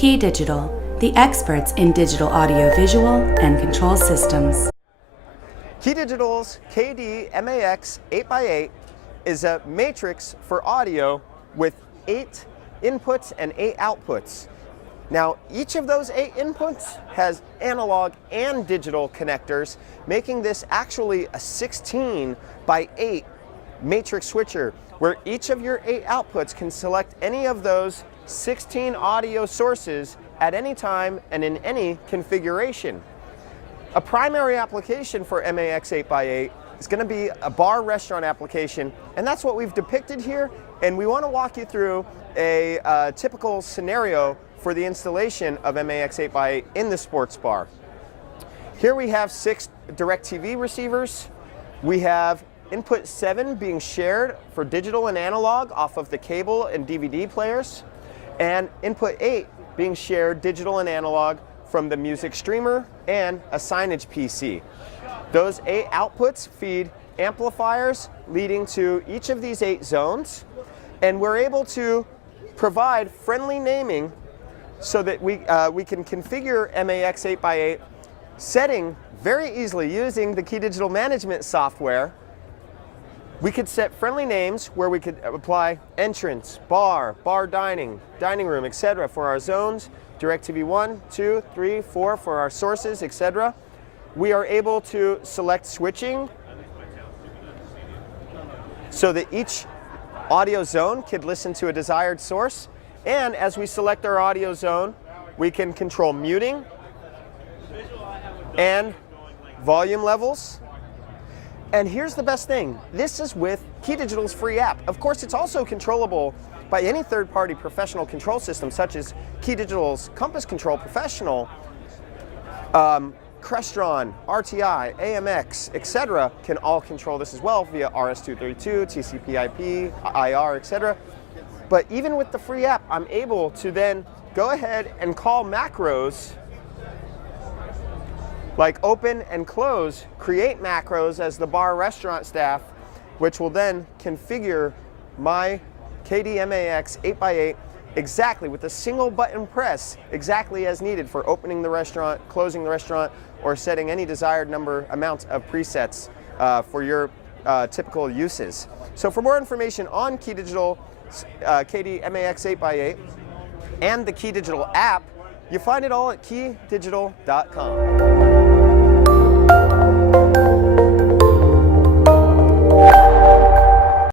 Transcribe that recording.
KeyDigital, the experts in digital audio-visual and control systems. KeyDigital's KD-MAX8x8 is a matrix for audio with 8 inputs and 8 outputs. Now, each of those 8 inputs has analog and digital connectors, making this actually a 16 by 8 matrix switcher, where each of your 8 outputs can select any of those 16 audio sources at any time and in any configuration. A primary application for MAX8x8 is going to be a bar restaurant application, and that's what we've depicted here, and we want to walk you through a typical scenario for the installation of MAX8x8 in the sports bar. Here we have 6 DirecTV receivers. We have input 7 being shared for digital and analog off of the cable and DVD players, and input 8 being shared digital and analog from the music streamer and a signage PC. Those 8 outputs feed amplifiers leading to each of these 8 zones, and we're able to provide friendly naming so that we can configure MAX8x8 setting very easily using the KeyDigital management software. We could set friendly names where we could apply entrance, bar dining, dining room, etc. for our zones, DirecTV 1, 2, 3, 4 for our sources, etc. We are able to select switching so that each audio zone could listen to a desired source. And as we select our audio zone, we can control muting and volume levels. And here's the best thing. This is with KeyDigital's free app. Of course, it's also controllable by any third-party professional control system, such as KeyDigital's Compass Control Professional, Crestron, RTI, AMX, etc. can all control this as well via RS-232, TCP/IP, IR, etc. But even with the free app, I'm able to then go ahead and call macros like open and close, create macros as the bar restaurant staff, which will then configure my KD-MAX8x8 exactly with a single button press, exactly as needed for opening the restaurant, closing the restaurant, or setting any desired amount of presets for your typical uses. So for more information on KeyDigital KD-MAX8x8 and the KeyDigital app, you find it all at keydigital.com.